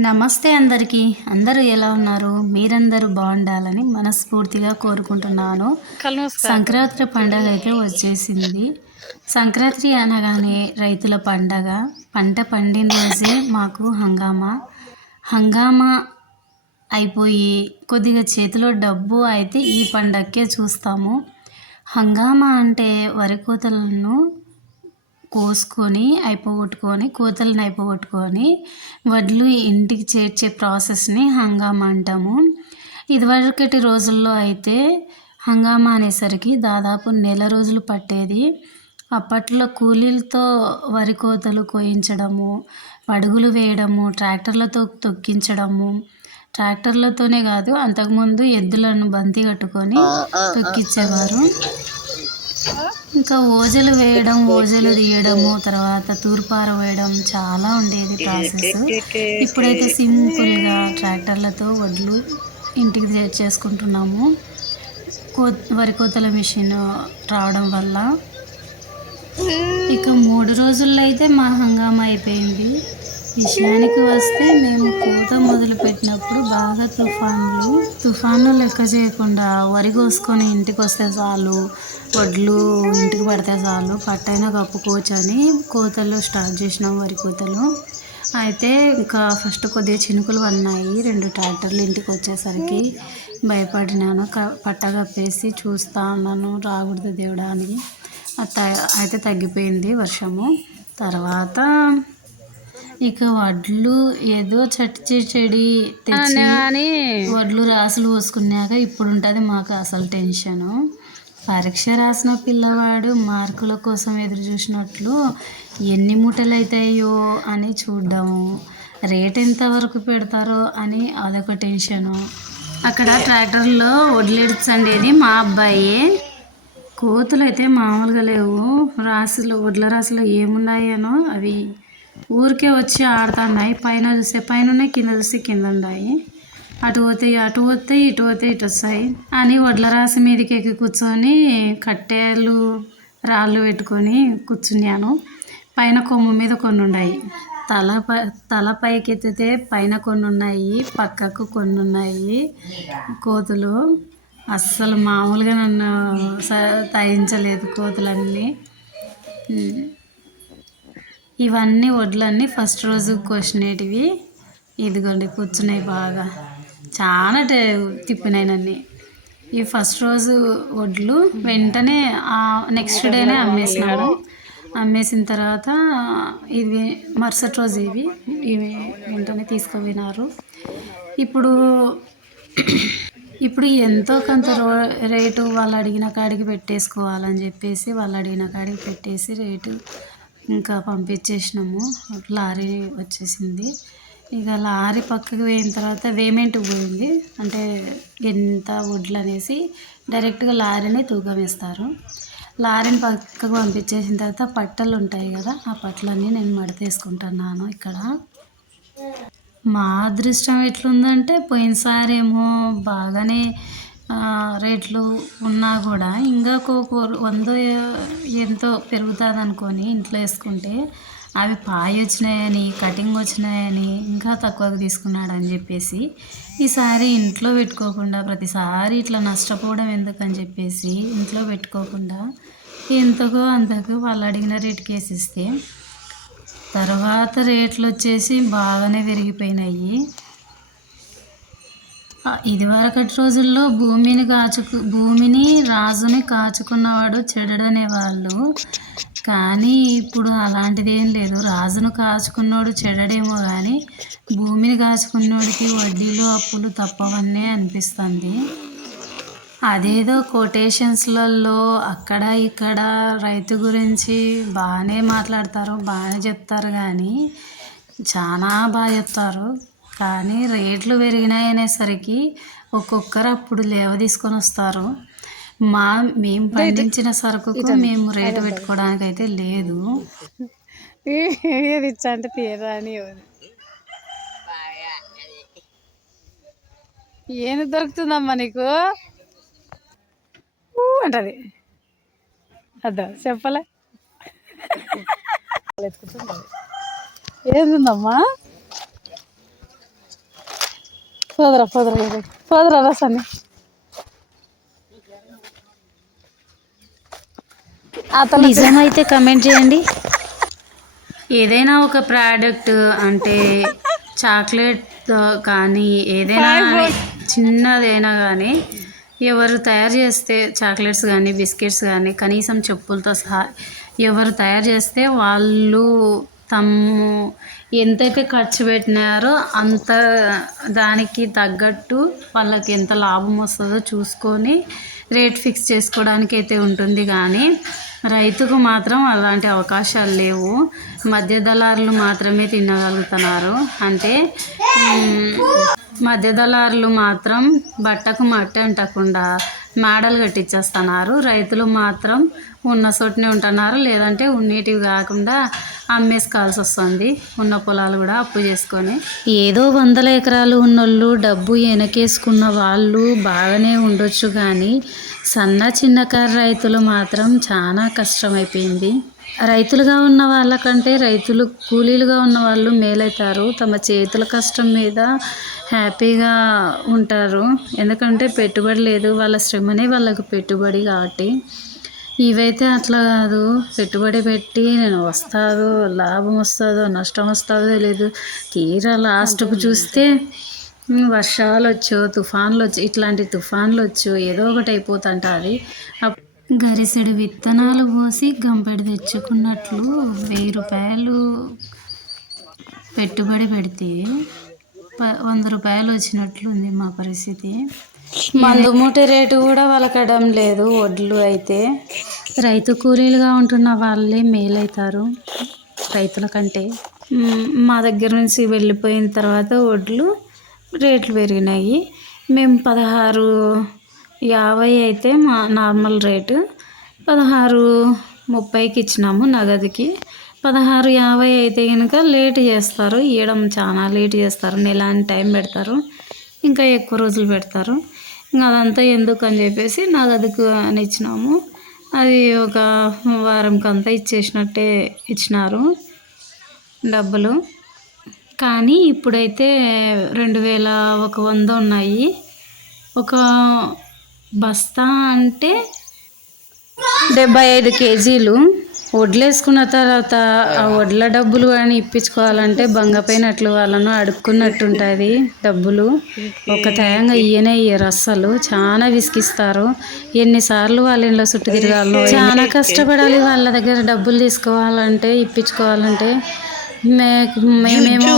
నమస్తే అందరికీ. అందరూ ఎలా ఉన్నారు? మీరందరూ బాగుండాలని మనస్ఫూర్తిగా కోరుకుంటున్నాను. సంక్రాంతి పండగ అయితే వచ్చేసింది. సంక్రాంతి అనగానే రైతుల పండగ. పంట పండిన రోజే మాకు హంగామా. హంగామా అయిపోయి కొద్దిగా చేతిలో డబ్బు అయితే ఈ పండగకే చూస్తాము. హంగామా అంటే వరి కోతలను కోసుకొని అయిపోగొట్టుకొని కోతలను అయిపోగొట్టుకొని వడ్లు ఇంటికి చేర్చే ప్రాసెస్ని హంగామా అంటాము. ఇదివరకటి రోజుల్లో అయితే హంగామా అనేసరికి దాదాపు నెల రోజులు పట్టేది. అప్పట్లో కూలీలతో వరి కోతలు కోయించడము పడుగులు వేయడము ట్రాక్టర్లతో తొక్కించడము. ట్రాక్టర్లతోనే కాదు అంతకుముందు ఎద్దులను బంతి కట్టుకొని తొక్కించేవారు ఇంకా ఓజలు వేయడం ఓజలు తీయడము తర్వాత తూర్పార వేయడం చాలా ఉండేది ప్రాసెస్. ఇప్పుడైతే సింపుల్గా ట్రాక్టర్లతో వడ్లు ఇంటికి చేసుకుంటున్నాము. కో వరి కోతల మిషన్ రావడం వల్ల. ఇక మూడు రోజుల్లో అయితే మా హంగామా అయిపోయింది. విషయానికి వస్తే మేము కోత మొదలుపెట్టినప్పుడు బాగా తుఫాన్లు తుఫాన్లు లెక్క చేయకుండా వరి కోసుకొని ఇంటికి వస్తే చాలు వడ్లు ఇంటికి పడితే చాలు పట్టైనా కప్పుకోవచ్చు అని కోతలు స్టార్ట్ చేసినాం వరి కోతలు. అయితే ఇంకా ఫస్ట్ కొద్దిగా చినుకులు పడినాయి రెండు ట్రాక్టర్లు ఇంటికి వచ్చేసరికి భయపడినాను. క పట్ట కప్పేసి చూస్తా ఉన్నాను రాకూడదు దేవుడా అని. అయితే తగ్గిపోయింది వర్షము. తర్వాత ఇక వడ్లు ఏదో చట్టి చెడి తెచ్చి వడ్లు రాసులు పోసుకున్నాక ఇప్పుడు ఉంటుంది మాకు అసలు టెన్షను. పరీక్ష రాసిన పిల్లవాడు మార్కుల కోసం ఎదురు చూసినట్లు ఎన్ని మూటలు అవుతాయో అని చూడడము. రేట్ ఎంత వరకు పెడతారో అని అదొక టెన్షను. అక్కడ ట్రాక్టర్లో వడ్లేడ్చండేది మా అబ్బాయి. కోతులు అయితే మామూలుగా లేవు. రాసులు వడ్ల రాసులు ఏమున్నాయనో అవి ఊరికే వచ్చి ఆడుతున్నాయి పైన చూస్తే పైన ఉన్నాయి కింద చూస్తే కింద ఉన్నాయి అటు పోతే అటు పోతే ఇటు పోతే ఇటు వస్తాయి అని వడ్ల రాసి మీదకి ఎక్కి కూర్చొని కట్టెలు రాళ్ళు పెట్టుకొని కూర్చున్నాను. పైన కొమ్ము మీద కొన్ని ఉన్నాయి తల తల పైకి ఎత్తితే పైన కొన్ని ఉన్నాయి పక్కకు కొన్ని ఉన్నాయి కోతులు. అస్సలు మామూలుగా నన్ను స తయించలేదు కోతులన్నీ. ఇవన్నీ వడ్లన్నీ ఫస్ట్ రోజు కోసినటివి ఇదిగోండి కూర్చున్నాయి బాగా. చాలా తిప్పినాయి నన్ను. ఈ ఫస్ట్ రోజు వడ్లు వెంటనే నెక్స్ట్ డేనే అమ్మేసినాడు అమ్మేసిన తర్వాత ఇవి మరుసటి రోజు ఇవి ఇవి వెంటనే తీసుకుపోయినారు. ఇప్పుడు ఇప్పుడు ఎంతో కొంత రో రేటు వాళ్ళు అడిగిన కాడికి పెట్టేసుకోవాలని చెప్పేసి వాళ్ళు అడిగిన కాడికి పెట్టేసి రేటు ఇంకా పంపించేసినాము. లారీ వచ్చేసింది. ఇక లారీ పక్కకు పోయిన తర్వాత వేమెంట్కి పోయింది. అంటే ఎంత వడ్లు అనేసి డైరెక్ట్గా లారీని తూకం వేస్తారు. లారీని పక్కకు పంపించేసిన తర్వాత పట్టలు ఉంటాయి కదా ఆ పట్టలన్నీ నేను మడతేసుకుంటున్నాను ఇక్కడ. మా అదృష్టం ఎట్లుందంటే పోయినసారి ఏమో బాగానే రేట్లు ఉన్నా కూడా ఇంకా వంద ఎంతో పెరుగుతుంది అనుకొని ఇంట్లో వేసుకుంటే అవి పాయ వచ్చినాయని కటింగ్ వచ్చినాయని ఇంకా తక్కువకు తీసుకున్నాడని చెప్పేసి ఈసారి ఇంట్లో పెట్టుకోకుండా ప్రతిసారి ఇట్లా నష్టపోవడం ఎందుకని చెప్పేసి ఇంట్లో పెట్టుకోకుండా ఎంతకో అంతకు వాళ్ళు అడిగిన రేటుకి వేసిస్తే తర్వాత రేట్లు వచ్చేసి బాగానే పెరిగిపోయినాయి. ఇదివరకటి రోజుల్లో భూమిని కాచుకు భూమిని రాజుని కాచుకున్నవాడు చెడడనే వాళ్ళు కానీ ఇప్పుడు అలాంటిది ఏం లేదు. రాజును కాచుకున్నోడు చెడడేమో కానీ భూమిని కాచుకున్నోడికి వడ్డీలు అప్పులు తప్పవన్నే అనిపిస్తుంది. అదేదో కొటేషన్స్లలో అక్కడ ఇక్కడ రైతు గురించి బాగానే మాట్లాడతారు బాగానే చెప్తారు కానీ చాలా బాగా చెప్తారు. కానీ రేట్లు పెరిగినాయి అనేసరికి ఒక్కొక్కరు అప్పుడు లేవ తీసుకొని వస్తారు. మా మేము పండించిన సరుకుకు మేము రేటు పెట్టుకోవడానికి అయితే లేదు ఏది ఇచ్చా అంటే తీరా అని ఏమి దొరుకుతుందమ్మా నీకు? అంటది. అద్దా చెప్పలే. ఏందమ్మా పోదరా పోదరా పోదరా. రసాన్ని అతను నిజమైతే కమెంట్ చేయండి. ఏదైనా ఒక ప్రోడక్ట్ అంటే చాక్లెట్ కానీ ఏదైనా చిన్నదైనా కానీ ఎవరు తయారు చేస్తే చాక్లెట్స్ కానీ బిస్కెట్స్ కానీ కనీసం చెప్పులతో సహా ఎవరు తయారు చేస్తే వాళ్ళు తమ్ము ఎంతైతే ఖర్చు పెట్టినారో అంత దానికి తగ్గట్టు వాళ్ళకి ఎంత లాభం వస్తుందో చూసుకొని రేట్ ఫిక్స్ చేసుకోవడానికి అయితే ఉంటుంది. కానీ రైతుకు మాత్రం అలాంటి అవకాశాలు లేవు. మధ్య దళారులు మాత్రమే తినగలుగుతున్నారు. అంటే మధ్య దళారులు మాత్రం బట్టకు మట్టి అంటకుండా మేడలు కట్టించేస్తున్నారు. రైతులు మాత్రం ఉన్న చోటనే ఉంటున్నారు. లేదంటే ఉన్నటివి కాకుండా అమ్మేసుకోవాల్సి వస్తుంది. ఉన్న పొలాలు కూడా అప్పు చేసుకొని. ఏదో వందల ఎకరాలు ఉన్నోళ్ళు డబ్బు వెనకేసుకున్న వాళ్ళు బాగానే ఉండొచ్చు కానీ సన్న చిన్నకారు రైతులు మాత్రం చాలా కష్టమైపోయింది. రైతులుగా ఉన్న వాళ్ళకంటే రైతులు కూలీలుగా ఉన్న వాళ్ళు మేలవుతారు తమ చేతుల కష్టం మీద హ్యాపీగా ఉంటారు. ఎందుకంటే పెట్టుబడి లేదు. వాళ్ళ శ్రమనే వాళ్ళకు పెట్టుబడి కాబట్టి. ఇవైతే అట్లా కాదు. పెట్టుబడి పెట్టి నేను వస్తుందో లాభం వస్తుందో నష్టం వస్తుందో తెలియదు తీరా లాస్ట్కు చూస్తే వర్షాలు వచ్చు తుఫాన్లు వచ్చు ఇట్లాంటి తుఫాన్లు వచ్చు ఏదో ఒకటి అయిపోతుంట అది గరిసెడు విత్తనాలు పోసి గంపెడు తెచ్చుకున్నట్లు వెయ్యి రూపాయలు పెట్టుబడి పెడితే వంద రూపాయలు వచ్చినట్లుంది మా పరిస్థితి. మందు మూట రేటు కూడా వలకడం లేదు వడ్లు అయితే. రైతు కూలీలుగా ఉంటున్న వాళ్ళే మేలవుతారు రైతుల కంటే. మ్, మా దగ్గర నుంచి వెళ్ళిపోయిన తర్వాత వడ్లు రేట్లు పెరిగినాయి. మేము పదహారు యాభై అయితే మా నార్మల్ రేటు. పదహారు ముప్పైకి ఇచ్చినాము నగదుకి. పదహారు యాభై అయితే కనుక లేట్ చేస్తారు. ఇవ్వడం చాలా లేట్ చేస్తారు. నెల అని టైం పెడతారు. ఇంకా ఎక్కువ రోజులు పెడతారు. ఇంకా అదంతా ఎందుకు అని చెప్పేసి నగదుకు అని ఇచ్చినాము. అది ఒక వారంకంతా ఇచ్చేసినట్టే ఇచ్చినారు డబ్బులు. కానీ ఇప్పుడైతే రెండు వేల ఒక వంద ఉన్నాయి. ఒక బస్తా అంటే డెబ్బై ఐదు కేజీలు. వడ్లు వేసుకున్న తర్వాత ఆ వడ్ల డబ్బులు కానీ ఇప్పించుకోవాలంటే బంగపోయినట్లు వాళ్ళను అడుక్కున్నట్టు ఉంటుంది డబ్బులు. ఒక తయంగా ఇయ్యనే ఇయ్యరు అస్సలు. చాలా విసిగిస్తారు. ఎన్నిసార్లు వాళ్ళ ఇంట్లో చుట్టూ తిరగాలో. చాలా కష్టపడాలి వాళ్ళ దగ్గర డబ్బులు తీసుకోవాలంటే ఇప్పించుకోవాలంటే. మేమేమో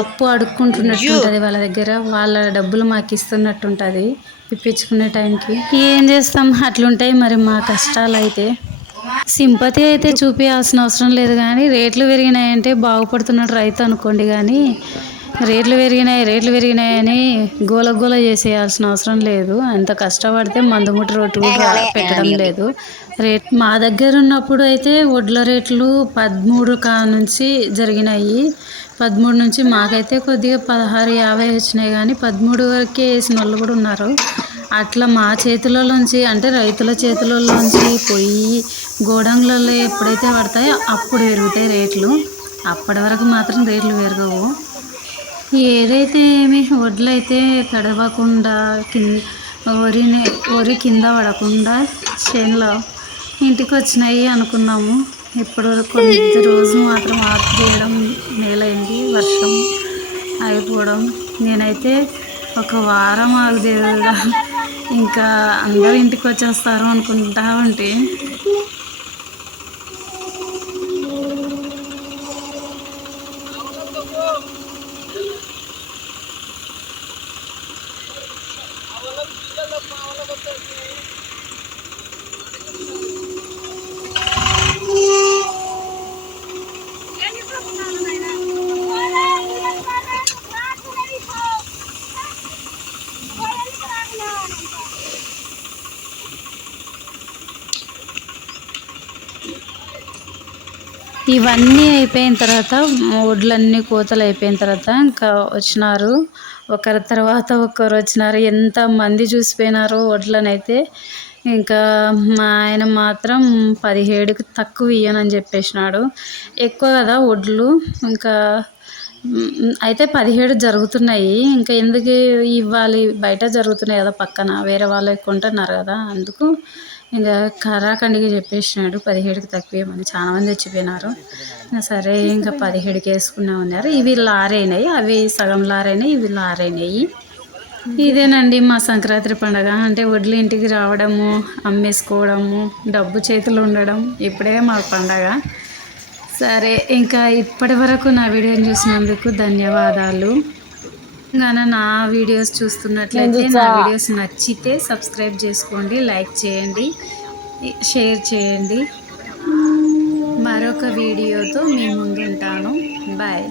అప్పు అడుక్కుంటున్నట్టు ఉంటుంది వాళ్ళ దగ్గర. వాళ్ళ డబ్బులు మాకు ఇస్తున్నట్టు ఉంటుంది ఇప్పించుకునే టైంకి. ఏం చేస్తాం? అట్లుంటాయి మరి మా కష్టాలు అయితే సింపతి అయితే చూపించాల్సిన అవసరం లేదు కానీ రేట్లు పెరిగినాయంటే బాగుపడుతున్నాడు రైతు అనుకోండి కానీ రేట్లు పెరిగినాయి రేట్లు పెరిగినాయని గోల గోల చేసేయాల్సిన అవసరం లేదు. అంత కష్టపడితే మందుముట్ట రొట్టు కూడా పెట్టడం లేదు. రేట్ మా దగ్గర ఉన్నప్పుడు అయితే వడ్ల రేట్లు పదమూడు కా నుంచి జరిగినాయి. పదమూడు నుంచి మాకైతే కొద్దిగా పదహారు యాభై వచ్చినాయి కానీ పదమూడు వరకే వేసిన వాళ్ళు కూడా ఉన్నారు. అట్లా మా చేతులలోంచి అంటే రైతుల చేతులలోంచి పోయి గోడంగులలో ఎప్పుడైతే పడతాయో అప్పుడు పెరుగుతాయి రేట్లు. అప్పటి వరకు మాత్రం రేట్లు పెరగవు. ఏదైతే ఏమి వడ్లు అయితే తడవకుండా కింద వరిని వరి కింద పడకుండా చేనులో ఇంటికి వచ్చినాయి అనుకున్నాము. ఇప్పుడు కొద్ది రోజు మాత్రం ఆపేయడం మేలైంది. వర్షం ఆగిపోవడం నేనైతే ఒక వారం ఆగుదేదా ఇంకా అందరూ ఇంటికి వచ్చేస్తారు అనుకుంటా ఉంటే ఇవన్నీ అయిపోయిన తర్వాత వడ్లన్నీ కోతలు అయిపోయిన తర్వాత ఇంకా వచ్చినారు. ఒకరి తర్వాత ఒకరు వచ్చినారు. ఎంత మంది చూసిపోయినారో వడ్లనైతే ఇంకా మా ఆయన మాత్రం పదిహేడుకి తక్కువ ఇయ్యనని చెప్పేసినాడు. ఎక్కువ కదా వడ్లు ఇంకా అయితే పదిహేడు జరుగుతున్నాయి. ఇంకా ఎందుకు ఇవ్వాలి? బయట జరుగుతున్నాయి కదా పక్కన. వేరే వాళ్ళు కొంటున్నారు కదా. అందుకు ఇంకా కరాఖండిగా చెప్పేసినాడు పదిహేడుకి తక్కువేమని చాలామంది వచ్చిపోయినారు సరే ఇంకా పదిహేడుకి వేసుకున్నాం ఉన్నారు ఇవి లారైనాయి. అవి సగం లారైనాయి ఇవి లారైనాయి. ఇదేనండి మా సంక్రాంతి పండగ. అంటే వడ్లు ఇంటికి రావడము అమ్మేసుకోవడము డబ్బు చేతులు ఉండడం ఇప్పుడే మా పండగ. సరే ఇంకా ఇప్పటి వరకు నా వీడియోని చూసినందుకు ధన్యవాదాలు. ఇంకా నా వీడియోస్ చూస్తున్నట్లయితే నా వీడియోస్ నచ్చితే సబ్స్క్రైబ్ చేసుకోండి లైక్ చేయండి షేర్ చేయండి. మరొక వీడియోతో మీ ముందుంటాను. బాయ్.